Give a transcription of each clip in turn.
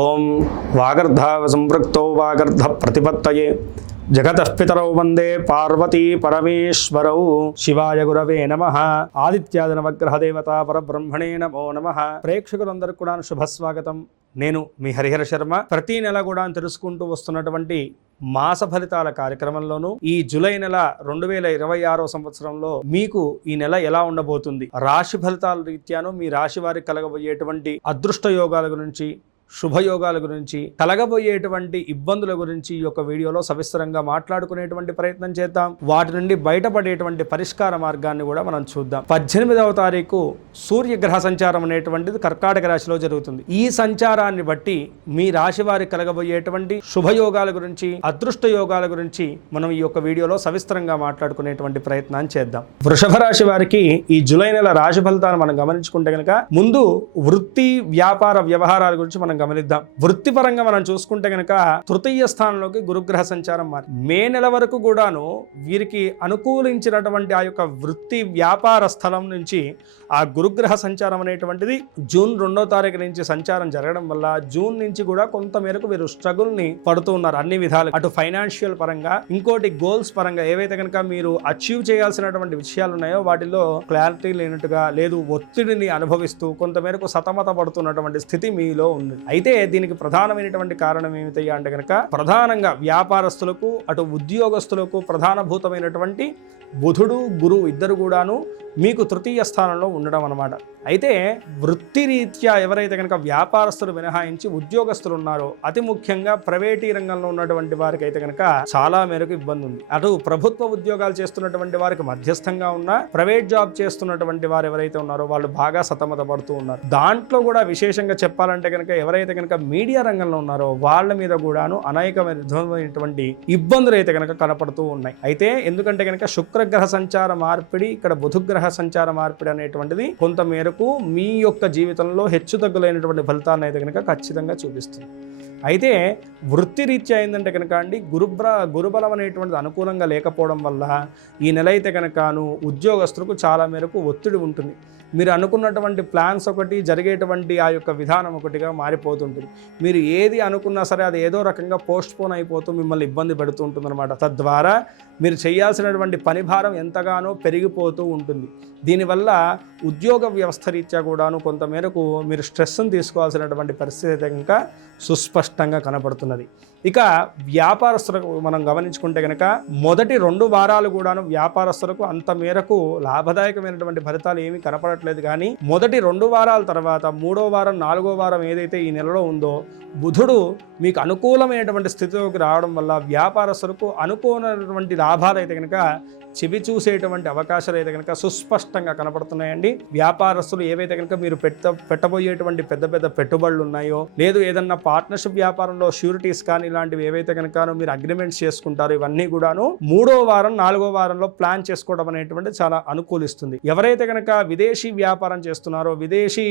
ఓం వాగర్ధావ సంపృక్తో వాగర్ధ ప్రతిపత్తయే జగతః పితరౌ వందే పార్వతీ పరమేశ్వరౌ. శివాయ గురవే నమః. ఆదిత్యాది నవగ్రహ దేవత పరబ్రహ్మణే నమో నమః. ప్రేక్షకులందరికీ కూడా శుభస్వాగతం. నేను మీ హరిహర శర్మ. ప్రతి నెల కూడా తెలుసుకుంటూ వస్తున్నటువంటి మాస ఫలితాల కార్యక్రమంలోనూ ఈ జూలై నెల 2026 సంవత్సరంలో మీకు ఈ నెల ఎలా ఉండబోతుంది, రాశి ఫలితాల రీత్యాను మీ రాశి వారికి కలగబోయేటువంటి అదృష్ట యోగాల గురించి, శుభయోగాల గురించి, కలగబోయేటువంటి ఇబ్బందుల గురించి ఈ యొక్క వీడియోలో సవిస్తరంగా మాట్లాడుకునేటువంటి ప్రయత్నం చేద్దాం. వాటి నుండి బయటపడేటువంటి పరిష్కార మార్గాన్ని కూడా మనం చూద్దాం. 18వ తారీఖు సూర్యగ్రహ సంచారం అనేటువంటిది కర్కాటక రాశిలో జరుగుతుంది. ఈ సంచారాన్ని బట్టి మీ రాశి వారికి కలగబోయేటువంటి శుభయోగాల గురించి, అదృష్ట యోగాల గురించి మనం ఈ యొక్క వీడియోలో సవిస్తరంగా మాట్లాడుకునేటువంటి ప్రయత్నం చేద్దాం. వృషభ రాశి వారికి ఈ జూలై నెల రాశి ఫలితాలు మనం గమనించుకుంటే కనుక ముందు వృత్తి, వ్యాపార, వ్యవహారాల గురించి మనం గమనిద్దాం. వృత్తిపరంగా మనం చూసుకుంటే కనుక తృతీయ స్థానంలోకి గురుగ్రహ సంచారం మారి మే నెల వరకు కూడాను వీరికి అనుకూలించినటువంటి ఆ యొక్క వృత్తి వ్యాపార స్థలం నుంచి ఆ గురుగ్రహ సంచారం అనేటువంటిది జూన్ 2వ తారీఖు నుంచి సంచారం జరగడం వల్ల జూన్ నుంచి కూడా కొంత మేరకు వీరు స్ట్రగుల్ ని పడుతూ ఉన్నారు అన్ని విధాలు. అటు ఫైనాన్షియల్ పరంగా, ఇంకోటి గోల్స్ పరంగా ఏవైతే కనుక మీరు అచీవ్ చేయాల్సినటువంటి విషయాలు ఉన్నాయో వాటిలో క్లారిటీ లేనట్టుగా, లేదు ఒత్తిడిని అనుభవిస్తూ కొంత మేరకు సతమత పడుతున్నటువంటి స్థితి మీలో ఉంది. అయితే దీనికి ప్రధానమైనటువంటి కారణం ఏమిటయ్యా అంటే కనుక ప్రధానంగా వ్యాపారస్తులకు, అటు ఉద్యోగస్తులకు ప్రధానభూతమైనటువంటి బుధుడు, గురువు ఇద్దరు కూడాను మీకు తృతీయ స్థానంలో ఉండడం అన్నమాట. అయితే వృత్తిరీత్యా ఎవరైతే కనుక వ్యాపారస్తులు మినహాయించి ఉద్యోగస్తులు ఉన్నారో, అతి ముఖ్యంగా ప్రైవేటీ రంగంలో ఉన్నటువంటి వారికి అయితే కనుక చాలా మేరకు ఇబ్బంది ఉంది. అటు ప్రభుత్వ ఉద్యోగాలు చేస్తున్నటువంటి వారికి మధ్యస్థంగా ఉన్న, ప్రైవేట్ జాబ్ చేస్తున్నటువంటి వారు ఎవరైతే ఉన్నారో వాళ్ళు బాగా సతమత పడుతూ ఉన్నారు. దాంట్లో కూడా విశేషంగా చెప్పాలంటే కనుక ఎవరైతే కనుక మీడియా రంగంలో ఉన్నారో వాళ్ళ మీద కూడాను అనేకమైనటువంటి ఇబ్బందులు అయితే కనుక కనపడుతూ ఉన్నాయి. అయితే ఎందుకంటే కనుక శుక్రగ్రహ సంచార మార్పిడి, ఇక్కడ బుధగ్రహ సంచార మార్పిడి అనేటువంటిది కొంత మేరకు మీ యొక్క జీవితంలో హెచ్చుతగ్గులైనటువంటి ఫలితాలను అయితే కనుక ఖచ్చితంగా చూపిస్తుంది. అయితే వృత్తిరీత్యా ఏంటంటే కనుక అండి గురుబలం అనేటువంటిది అనుకూలంగా లేకపోవడం వల్ల ఈ నెల అయితే కనుకను ఉద్యోగస్తులకు చాలా మేరకు ఒత్తిడి ఉంటుంది. మీరు అనుకున్నటువంటి ప్లాన్స్ ఒకటి, జరిగేటువంటి ఆ యొక్క విధానం ఒకటిగా మారిపోతుంటుంది. మీరు ఏది అనుకున్నా సరే అది ఏదో రకంగా పోస్ట్పోన్ అయిపోతూ మిమ్మల్ని ఇబ్బంది పెడుతూ ఉంటుంది అనమాట. తద్వారా మీరు చేయాల్సినటువంటి పని భారం ఎంతగానో పెరిగిపోతూ ఉంటుంది. దీనివల్ల ఉద్యోగ వ్యవస్థ రీత్యా కూడాను కొంతమేరకు మీరు స్ట్రెస్ని తీసుకోవాల్సినటువంటి పరిస్థితి ఇంకా సుస్పష్టంగా కనపడుతున్నది. ఇక వ్యాపారస్తులకు మనం గమనించుకుంటే కనుక మొదటి 2 వారాలు కూడాను వ్యాపారస్తులకు అంత మేరకు లాభదాయకమైనటువంటి ఫలితాలు ఏమీ కనపడట్లేదు. కానీ మొదటి 2 వారాల తర్వాత 3వ వారం, 4వ వారం ఏదైతే ఈ నెలలో ఉందో బుధుడు మీకు అనుకూలమైనటువంటి స్థితిలోకి రావడం వల్ల వ్యాపారస్తులకు అనుకూలమైనటువంటి లాభాలు అయితే కనుక చెవి చూసేటువంటి అవకాశాలు అయితే కనుక సుస్పష్టంగా కనపడుతున్నాయండి. వ్యాపారస్తులు ఏవైతే కనుక మీరు పెట్టబోయేటువంటి పెద్ద పెద్ద పెట్టుబడులు ఉన్నాయో, లేదు ఏదన్నా పార్ట్నర్షిప్ వ్యాపారంలో షూరిటీస్ కానీ ఇలాంటివి ఏవైతే కనుక మీరు అగ్రిమెంట్స్ చేసుకుంటారో ఇవన్నీ కూడాను 3వ వారం, 4వ వారంలో ప్లాన్ చేసుకోవడం అనేటువంటి చాలా అనుకూలిస్తుంది. ఎవరైతే కనుక విదేశీ వ్యాపారం చేస్తున్నారో, విదేశీ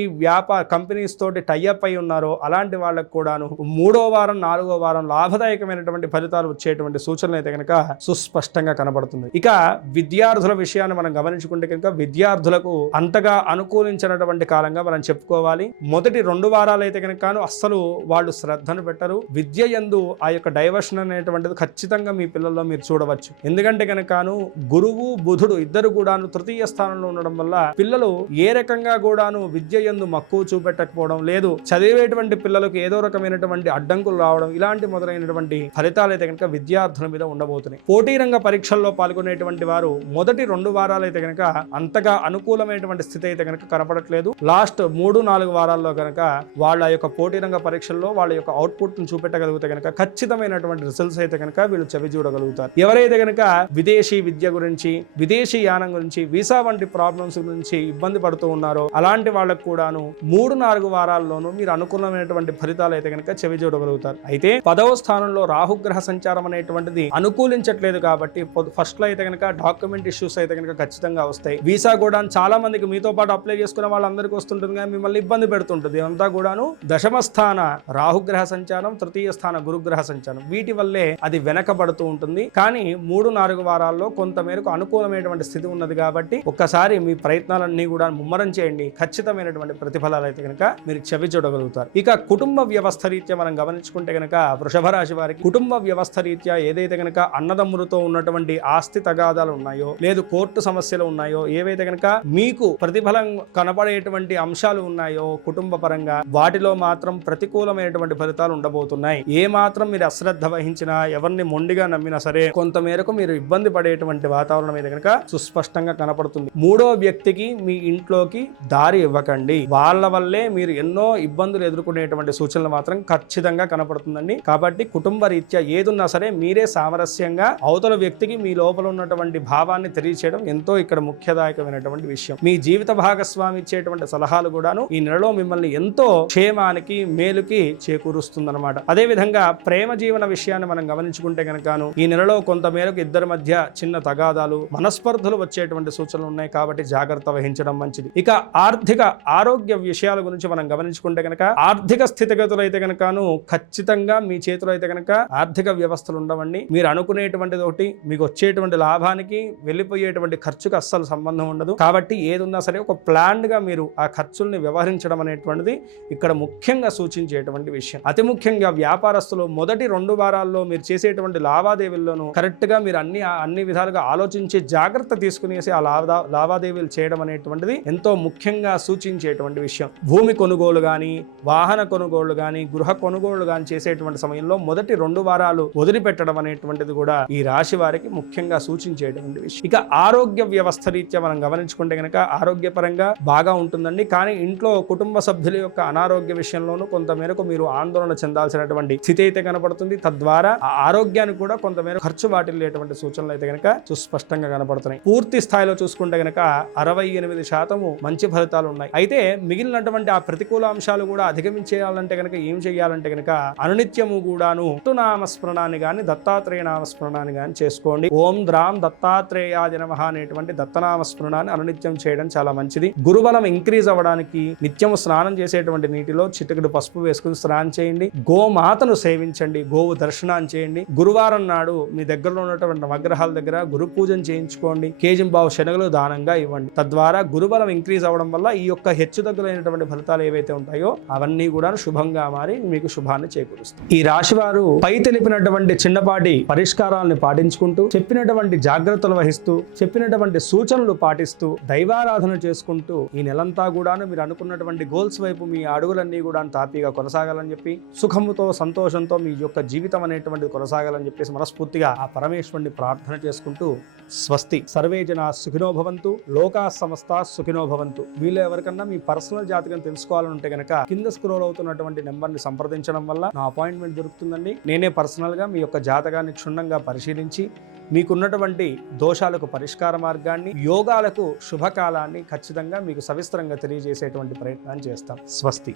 కంపెనీస్ తోటి టైఅప్ అయి ఉన్నారో అలాంటి వాళ్ళకు కూడాను 3వ వారం, 4వ వారం లాభదాయకమైనటువంటి ఫలితాలు వచ్చేటువంటి సూచనలు అయితే కనుక సుస్పష్టంగా కనబడుతుంది. ఇక విద్యార్థుల విషయాన్ని మనం గమనించుకుంటే కనుక విద్యార్థులకు అంతగా అనుకూలించినటువంటి కాలంగా మనం చెప్పుకోవాలి. మొదటి 2 వారాలు అయితే కనుక అస్సలు వాళ్ళు శ్రద్ధను పెట్టరు. విద్య యందు ఆ యొక్క డైవర్షన్ అనేటువంటిది ఖచ్చితంగా మీ పిల్లల్లో మీరు చూడవచ్చు. ఎందుకంటే కనుకను గురువు, బుధుడు ఇద్దరు కూడాను తృతీయ స్థానంలో ఉండడం వల్ల పిల్లలు ఏ రకంగా కూడాను విద్య యందు మక్కువ చూపెట్టకపోవడం, లేదు చదివేటువంటి పిల్లలకు ఏదో రకమైనటువంటి అడ్డంకులు రావడం, ఇలాంటి మొదలైనటువంటి ఫలితాలు అయితే కనుక విద్యార్థుల మీద ఉండబోతున్నాయి. పోటీ రంగ పరీక్షల్లో పాల్గొనేటువంటి వారు మొదటి 2 వారాలు అయితే కనుక అంతగా అనుకూలమైనటువంటి స్థితి అయితే కనుక కనపడట్లేదు. లాస్ట్ 3-4 వారాల్లో కనుక వాళ్ళ యొక్క పోటీ రంగ పరీక్షల్లో వాళ్ళ యొక్క అవుట్పుట్ ను చూపెట్టగలిగితే కనుక ఖచ్చితమైనటువంటి రిజల్ట్స్ అయితే కనుక వీళ్ళు చవి చూడగలుగుతారు. ఎవరైతే కనుక విదేశీ విద్య గురించి, విదేశీ యానం గురించి, వీసా వంటి ప్రాబ్లమ్స్ గురించి ఇబ్బంది పడుతూ ఉన్నారో అలాంటి వాళ్ళకు కూడాను 3-4 వారాల్లోనూ మీరు అనుకూలమైనటువంటి ఫలితాలు అయితే కనుక చెవి చూడగలుగుతారు. అయితే 10వ స్థానంలో రాహుగ్రహ సంచారం అనేటువంటిది అనుకూలించట్లేదు కాబట్టి ఫస్ట్ లో అయితే కనుక డాక్యుమెంట్ ఇష్యూస్ అయితే కనుక ఖచ్చితంగా వస్తాయి. వీసా కూడా చాలా మందికి మీతో పాటు అప్లై చేసుకున్న వాళ్ళందరికీ వస్తుంటుంది కానీ మిమ్మల్ని ఇబ్బంది పెడుతుంటుంది. ఇదంతా కూడాను దశమ స్థాన రాహుగ్రహ సంచారం, తృతీయ స్థాన గురుగ్రహ సంచారం, వీటి వల్లే అది వెనకబడుతూ ఉంటుంది. కానీ 3-4 వారాల్లో కొంత మేరకు అనుకూలమైనటువంటి స్థితి ఉన్నది కాబట్టి ఒక్కసారి మీ ప్రయత్నాలన్నీ కూడా ముమ్మరం చేయండి. ఖచ్చితమైనటువంటి ప్రతిఫలాలు అయితే కనుక మీరు చెవి చూడగలుగుతారు. ఇక కుటుంబ వ్యవస్థ రీత్యా మనం గమనించుకుంటే గనక వృషభ రాశి వారికి కుటుంబ వ్యవస్థ రీత్యా ఏదైతే గనక అన్నదమ్ములతో ఉన్నటువంటి ఆస్తి తగాదాలు ఉన్నాయో, లేదు కోర్టు సమస్యలు ఉన్నాయో, ఏవైతే గనక మీకు ప్రతిఫలం కనబడేటువంటి అంశాలు ఉన్నాయో కుటుంబ పరంగా, వాటిలో మాత్రం ప్రతికూలమైనటువంటి ఫలితాలు ఉండబోతున్నాయి. ఏ మాత్రం మీరు అశ్రద్ధ వహించినా, ఎవరిని మొండిగా నమ్మినా సరే కొంత మేరకు మీరు ఇబ్బంది పడేటువంటి వాతావరణం అయితే గనక సుస్పష్టంగా కనపడుతుంది. మూడో వ్యక్తికి మీ ఇంట్లోకి దారి ఇవ్వకండి. వాళ్ళ వల్లే మీరు ఎన్నో ఇబ్బందులు ఎదుర్కొనేటువంటి సూచనలు మాత్రం ఖచ్చితంగా కనపడుతుందండి. కాబట్టి కుటుంబ రీత్యా ఏదున్నా సరే మీరే సామరస్యంగా అవతల వ్యక్తికి మీ లోపల ఉన్నటువంటి భావాన్ని తెలియచేయడం ఎంతో ఇక్కడ ముఖ్యదాయకమైనటువంటి విషయం. మీ జీవిత భాగస్వామి ఇచ్చేటువంటి సలహాలు కూడాను ఈ నెలలో మిమ్మల్ని ఎంతో క్షేమానికి, మేలుకి చేకూరుస్తుందన్నమాట. అదే విధంగా ప్రేమ జీవన విషయాన్ని మనం గమనించుకుంటే కనుకను ఈ నెలలో కొంత మేరకు ఇద్దరి మధ్య చిన్న తగాదాలు, మనస్పర్ధలు వచ్చేటువంటి సూచనలు ఉన్నాయి. కాబట్టి జాగ్రత్త వహించడం మంచిది. ఇక ఆర్థిక ఆరోగ్య విషయాల గురించి మనం గమనించుకుంటే కనుక ఆర్థిక స్థితిగతులు అయితే కనుకను ఖచ్చితంగా మీ చేతిలో అయితే కనుక ఆర్థిక వ్యవస్థలు ఉండవండి. మీరు అనుకునేటువంటిది ఒకటి, మీకు వచ్చేటువంటి లాభానికి వెళ్ళిపోయేటువంటి ఖర్చుకు అస్సలు సంబంధం ఉండదు. కాబట్టి ఏదున్నా సరే ఒక ప్లాన్డ్ గా మీరు ఆ ఖర్చుల్ని వ్యవహరించడం అనేటువంటిది ఇక్కడ ముఖ్యంగా సూచించేటువంటి విషయం. అతి ముఖ్యంగా వ్యాపారస్తులు మొదటి 2 వారాల్లో మీరు చేసేటువంటి లావాదేవీల్లోనూ కరెక్ట్ గా మీరు అన్ని విధాలుగా ఆలోచించి జాగ్రత్త తీసుకునేసి ఆ లావాదేవీలు చేయడం అనేటువంటిది ఎంతో ముఖ్యంగా సూచించేటువంటి విషయం. భూమి కొనుగోలు గాని, వాహన కొనుగోళ్లు గాని, గృహ కొనుగోళ్లు గాని చేసేటువంటి సమయంలో మొదటి 2 వారాలు వదిలిపెట్టడం అనేటువంటిది కూడా ఈ రాశి వారికి ముఖ్యంగా సూచించేటువంటి విషయం. ఇక ఆరోగ్య వ్యవస్థ రీత్యా మనం గమనించుకుంటే కనుక ఆరోగ్యపరంగా బాగా ఉంటుందండి. కానీ ఇంట్లో కుటుంబ సభ్యుల యొక్క అనారోగ్య విషయంలోనూ కొంత మేరకు మీరు ఆందోళన చెందాల్సినటువంటి స్థితి అయితే కనపడుతుంది. తద్వారా ఆ ఆరోగ్యానికి కూడా కొంతమేర ఖర్చు వాటిల్లేటువంటి సూచనలు అయితే కనుక సుస్పష్టంగా కనపడుతున్నాయి. పూర్తి స్థాయిలో చూసుకుంటే కనుక 68% మంచి ఫలితాలు ఉన్నాయి. అయితే మిగిలినటువంటి ఆ ప్రతికూల అంశాలు కూడా అధిగమించేయాలంటే కనుక ఏం చేయాలంటే కనుక అనునిత్యము కూడాను నామస్మరణాన్ని గాని, దత్తాత్రేయ నామస్మరణాన్ని గాని చేసుకోండి. ఓం ద్రాం దత్తాత్రేయాయ నమః అనేటువంటి దత్తనామస్మరణాన్ని అనునిత్యం చేయడం చాలా మంచిది. గురుబలం ఇంక్రీజ్ అవ్వడానికి నిత్యము స్నానం చేసేటువంటి నీటిలో చిటికెడు పసుపు వేసుకుని స్నానం చేయండి. గోమాతను సేవించండి. గోవు దర్శనాన్ని చేయండి. గురువారం నాడు మీ దగ్గరలో ఉన్నటువంటి నవగ్రహాల దగ్గర గురు పూజను చేయించుకోండి. కేజింబావు శనగలు దానంగా ఇవ్వండి. తద్వారా గురుబలం ఇంక్రీజ్ అవ్వడం వల్ల ఈ యొక్క హెచ్చుతగ్గులైనటువంటి ఫలితాలు ఏవైతే ఉంటాయో అవన్నీ కూడా శుభంగా మారి మీకు శుభాన్ని చేకూరుస్తాయి. ఈ రాశి వారు పై తెలిపినటువంటి చిన్నపాటి పరిష్కారాలను పాటించుకుంటూ, చెప్పినటువంటి జాగ్రత్తలు వహిస్తూ, చెప్పినటువంటి సూచనలు పాటిస్తూ, దైవారాధన చేసుకుంటూ ఈ నెలంతా కూడాను మీరు అనుకున్నటువంటి గోల్స్ వైపు మీ అడుగులన్నీ కూడా తాపీగా కొనసాగాలని చెప్పి, సుఖముతో సంతోషంతో మీ యొక్క జీవితం అనేటువంటిది కొనసాగాలని చెప్పేసి మనస్ఫూర్తిగా ఆ పరమేశ్వరుని ప్రార్థన చేసుకుంటూ స్వస్తి. సర్వే జనా సుఖినో భవంతు, లోకా సమస్త సుఖినో భవంతు. వీళ్ళు ఎవరికన్నా మీ పర్సనల్ జాతకం తెలుసుకోవాలంటే కనుక కింద స్క్రోల్ అవుతున్నటువంటి నెంబర్ని సంప్రదించడం వల్ల నా అపాయింట్మెంట్ దొరుకుతుందండి. నేనే పర్సనల్ గా మీ యొక్క జాతకాన్ని క్షుణ్ణంగా పరిశీలించి మీకున్నటువంటి దోషాలకు పరిష్కార మార్గాన్ని, యోగాలకు శుభకాలాన్ని ఖచ్చితంగా మీకు సవిస్తరంగా తెలియజేసేటువంటి ప్రయత్నాన్ని చేస్తాం. స్వస్తి.